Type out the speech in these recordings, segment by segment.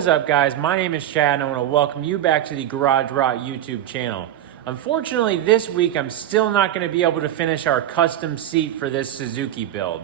is up, guys? My name is Chad and I want to welcome you back to the Garage Rot YouTube channel. Unfortunately, this week I'm still not going to be able to finish our custom seat for this Suzuki build.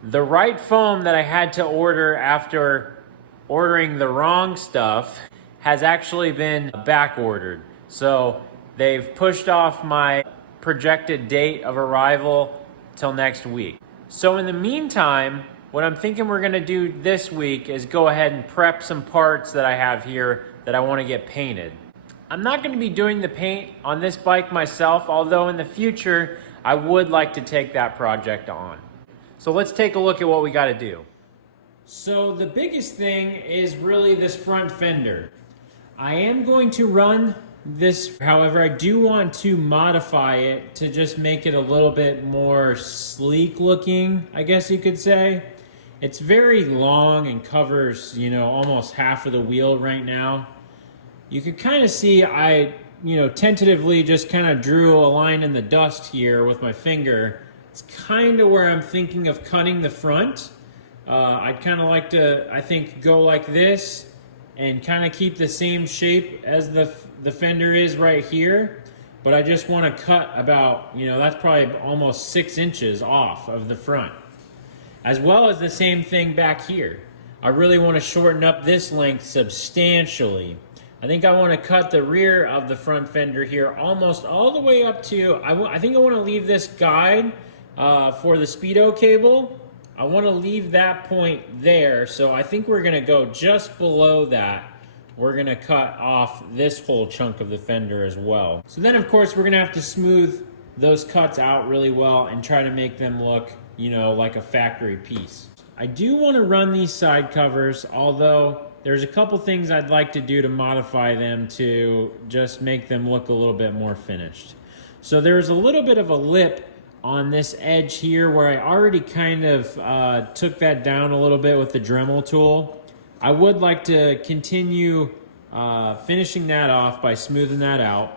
The right foam that I had to order after ordering the wrong stuff has actually been back ordered. So they've pushed off my projected date of arrival till next week. So in the meantime, what I'm thinking we're gonna do this week is go ahead and prep some parts that I have here that I wanna get painted. I'm not gonna be doing the paint on this bike myself, although in the future, I would like to take that project on. So let's take a look at what we gotta do. So the biggest thing is really this front fender. I am going to run this, however, I do want to modify it to just make it a little bit more sleek looking, I guess you could say. It's very long and covers, almost half of the wheel right now. You could kind of see I, tentatively just kind of drew a line in the dust here with my finger. It's kind of where I'm thinking of cutting the front. I'd kind of like to, I think, go like this and kind of keep the same shape as the fender is right here. But I just want to cut about, that's probably almost 6 inches off of the front. As well as the same thing back here. I really want to shorten up this length substantially. I think I want to cut the rear of the front fender here almost all the way up to, I think I want to leave this guide for the speedo cable. I want to leave that point there, so I think we're going to go just below that. We're going to cut off this whole chunk of the fender as well. So then, of course, we're going to have to smooth those cuts out really well and try to make them look like a factory piece. I do want to run these side covers, although there's a couple things I'd like to do to modify them to just make them look a little bit more finished. So there's a little bit of a lip on this edge here where I already kind of took that down a little bit with the Dremel tool. I would like to continue finishing that off by smoothing that out.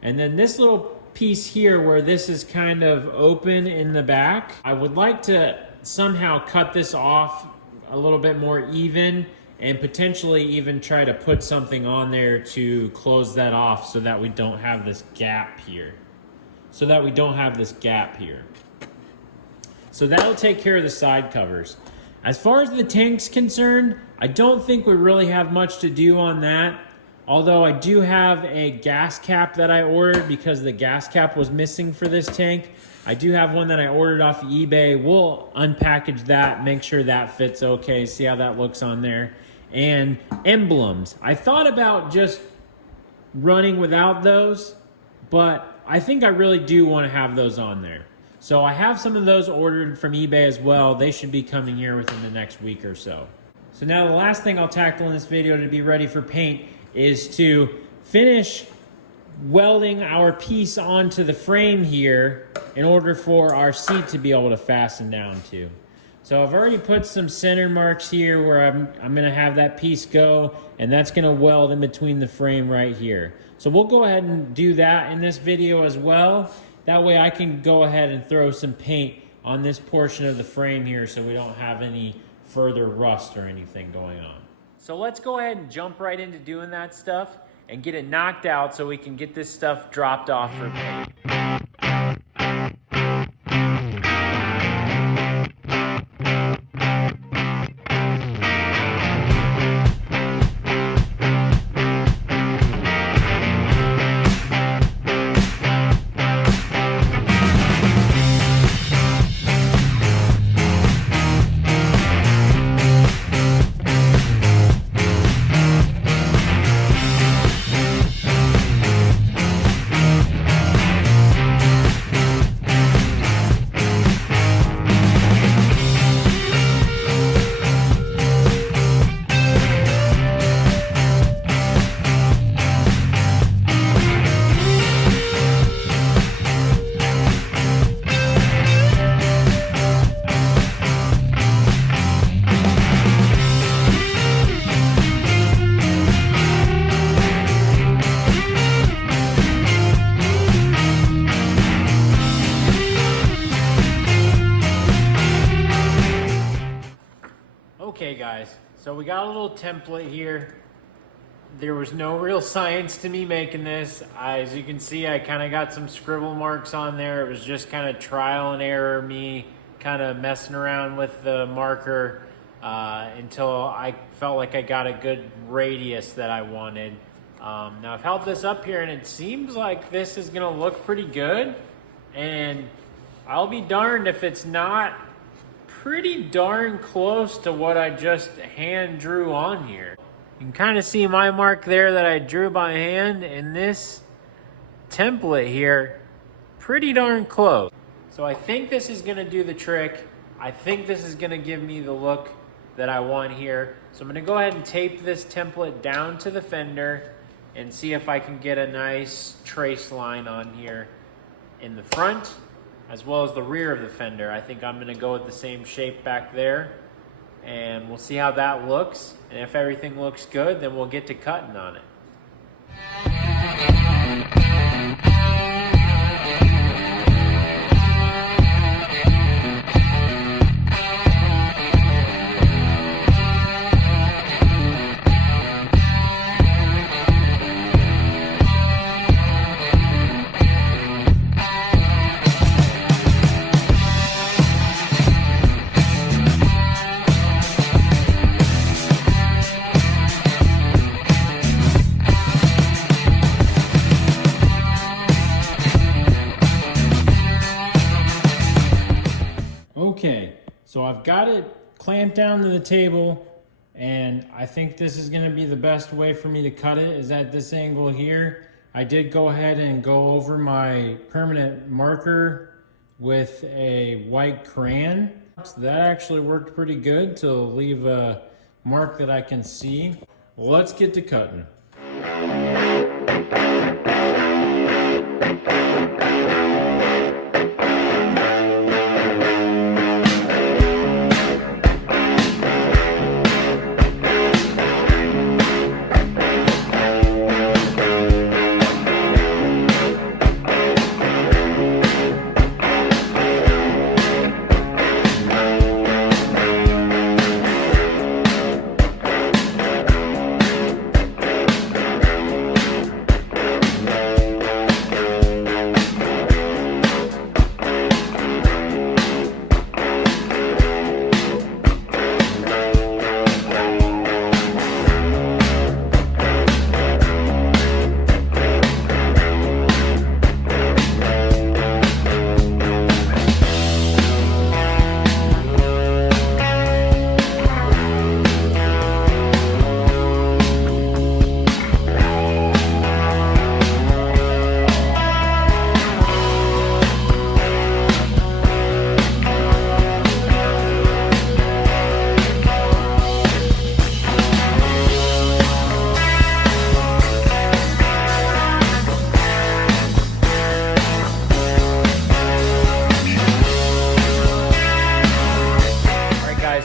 And then this little piece here where this is kind of open in the back, I would like to somehow cut this off a little bit more even and potentially even try to put something on there to close that off so that we don't have this gap here. So that'll take care of the side covers. As far as the tank's concerned, I don't think we really have much to do on that. Although I do have a gas cap that I ordered because the gas cap was missing for this tank. I do have one that I ordered off of eBay. We'll unpackage that, make sure that fits okay, see how that looks on there. And emblems. I thought about just running without those, but I think I really do want to have those on there. So I have some of those ordered from eBay as well. They should be coming here within the next week or so. So now the last thing I'll tackle in this video to be ready for paint is to finish welding our piece onto the frame here in order for our seat to be able to fasten down to. So I've already put some center marks here where I'm gonna have that piece go, and that's gonna weld in between the frame right here. So we'll go ahead and do that in this video as well. That way I can go ahead and throw some paint on this portion of the frame here so we don't have any further rust or anything going on. So let's go ahead and jump right into doing that stuff and get it knocked out so we can get this stuff dropped off for paint. So we got a little template here. There was no real science to me making this. As you can see, I kind of got some scribble marks on there. It was just kind of trial and error, me kind of messing around with the marker until I felt like I got a good radius that I wanted. Now I've held this up here and it seems like this is gonna look pretty good, and I'll be darned if it's not pretty darn close to what I just hand drew on here. You can kind of see my mark there that I drew by hand, and this template here, pretty darn close. So I think this is gonna do the trick. I think this is gonna give me the look that I want here. So I'm gonna go ahead and tape this template down to the fender and see if I can get a nice trace line on here in the front as well as the rear of the fender. I think I'm gonna go with the same shape back there, and we'll see how that looks. And if everything looks good, then we'll get to cutting on it. Okay, so I've got it clamped down to the table, and I think this is gonna be the best way for me to cut it is at this angle here. I did go ahead and go over my permanent marker with a white crayon. So that actually worked pretty good to leave a mark that I can see. Let's get to cutting.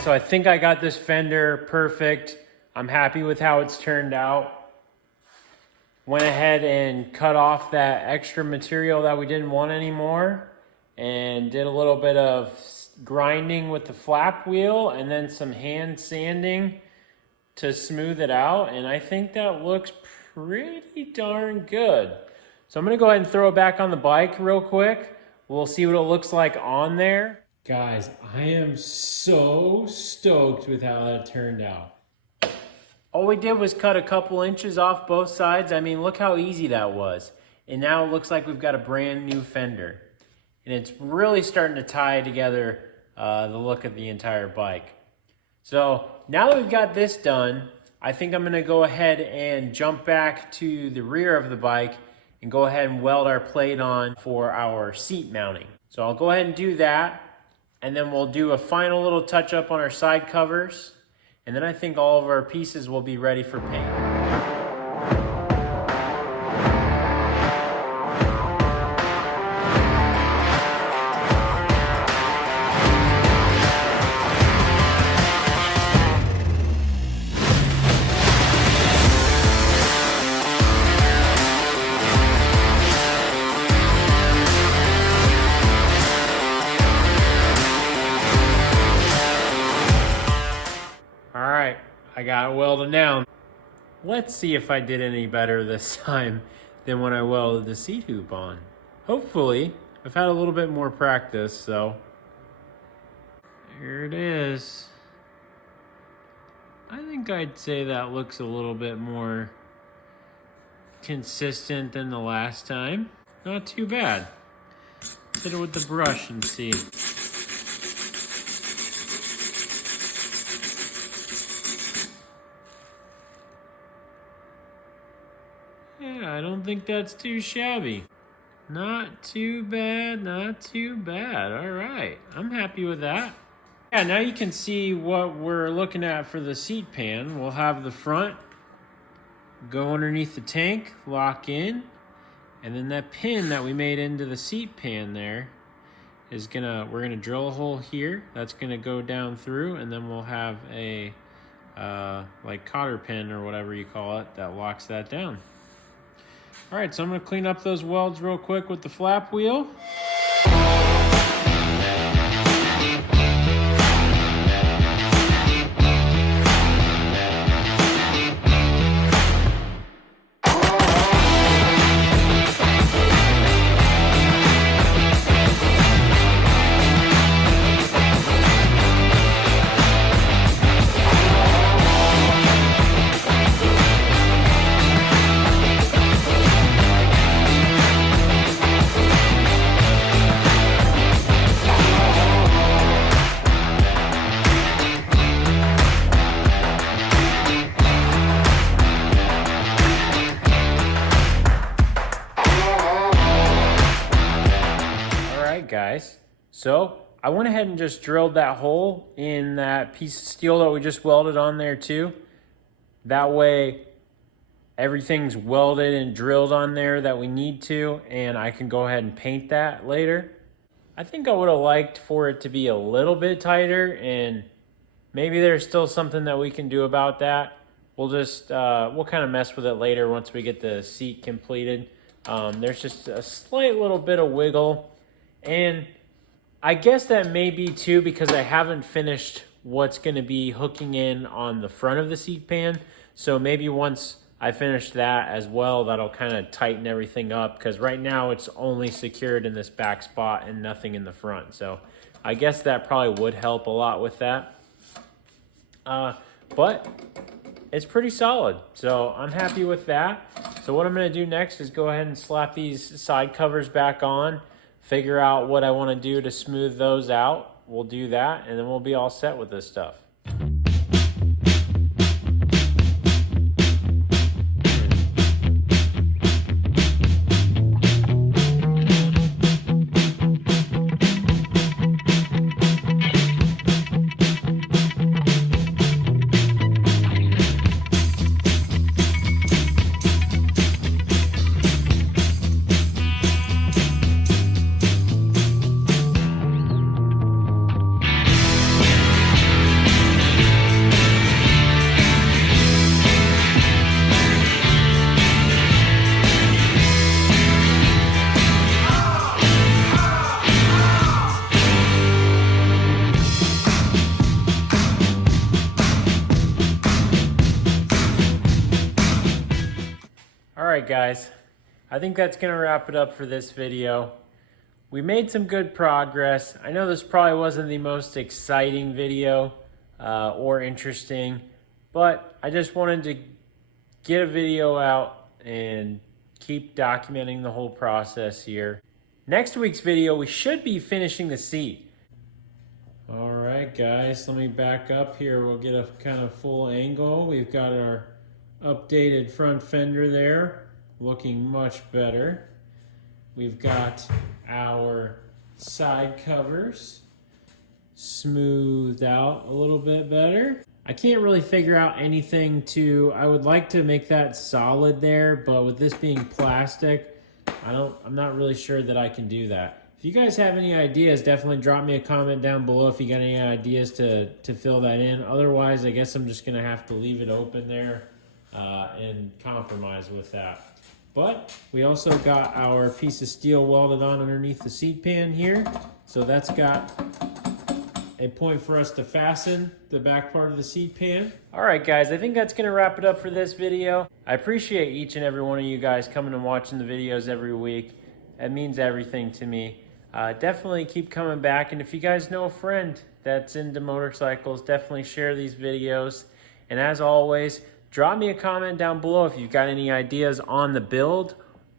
So I think I got this fender perfect. I'm happy with how it's turned out. Went ahead and cut off that extra material that we didn't want anymore, and did a little bit of grinding with the flap wheel and then some hand sanding to smooth it out. And I think that looks pretty darn good. So I'm gonna go ahead and throw it back on the bike real quick. We'll see what it looks like on there. Guys, I am so stoked with how that turned out. All we did was cut a couple inches off both sides. I mean, look how easy that was. And now it looks like we've got a brand new fender. And it's really starting to tie together the look of the entire bike. So now that we've got this done, I think I'm gonna go ahead and jump back to the rear of the bike and go ahead and weld our plate on for our seat mounting. So I'll go ahead and do that. And then we'll do a final little touch up on our side covers. And then I think all of our pieces will be ready for paint. I I got it welded down. Let's see if I did any better this time than when I welded the seat hoop on. Hopefully. I've had a little bit more practice, so. Here it is. I think I'd say that looks a little bit more consistent than the last time. Not too bad. Hit it with the brush and see. Yeah, I don't think that's too shabby. Not too bad, not too bad. All right, I'm happy with that. Yeah, now you can see what we're looking at for the seat pan. We'll have the front go underneath the tank, lock in, and then that pin that we made into the seat pan there is we're gonna drill a hole here. That's gonna go down through, and then we'll have a like cotter pin or whatever you call it that locks that down. All right, so I'm gonna clean up those welds real quick with the flap wheel. Guys, so I went ahead and just drilled that hole in that piece of steel that we just welded on there too. That way everything's welded and drilled on there that we need to, and I can go ahead and paint that later. I think I would have liked for it to be a little bit tighter, and maybe there's still something that we can do about that. We'll just we'll kind of mess with it later once we get the seat completed. There's just a slight little bit of wiggle. And I guess that may be too because I haven't finished what's going to be hooking in on the front of the seat pan. So maybe once I finish that as well, that'll kind of tighten everything up, because right now it's only secured in this back spot and nothing in the front. So I guess that probably would help a lot with that. But it's pretty solid. So I'm happy with that. So what I'm going to do next is go ahead and slap these side covers back on. Figure out what I want to do to smooth those out. We'll do that, and then we'll be all set with this stuff. Alright guys, I think that's going to wrap it up for this video. We made some good progress. I know this probably wasn't the most exciting video or interesting, but I just wanted to get a video out and keep documenting the whole process here. Next week's video, we should be finishing the seat. Alright guys, let me back up here. We'll get a kind of full angle. We've got our updated front fender there, looking much better. We've got our side covers smoothed out a little bit better. I can't really figure out anything I would like to make that solid there, but with this being plastic, I'm not really sure that I can do that. If you guys have any ideas, definitely drop me a comment down below if you got any ideas to fill that in. Otherwise, I guess I'm just gonna have to leave it open there and compromise with that. But we also got our piece of steel welded on underneath the seat pan here. So that's got a point for us to fasten the back part of the seat pan. All right, guys, I think that's gonna wrap it up for this video. I appreciate each and every one of you guys coming and watching the videos every week. It means everything to me. Definitely keep coming back, and if you guys know a friend that's into motorcycles, definitely share these videos. And as always, drop me a comment down below if you've got any ideas on the build,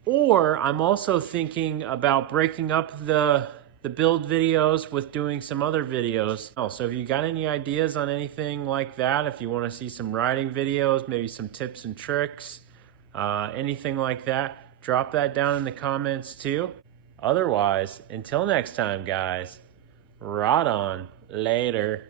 or I'm also thinking about breaking up the build videos with doing some other videos. So if you got any ideas on anything like that, if you want to see some riding videos, maybe some tips and tricks, anything like that, drop that down in the comments too. Otherwise, until next time, guys, ride on. Later.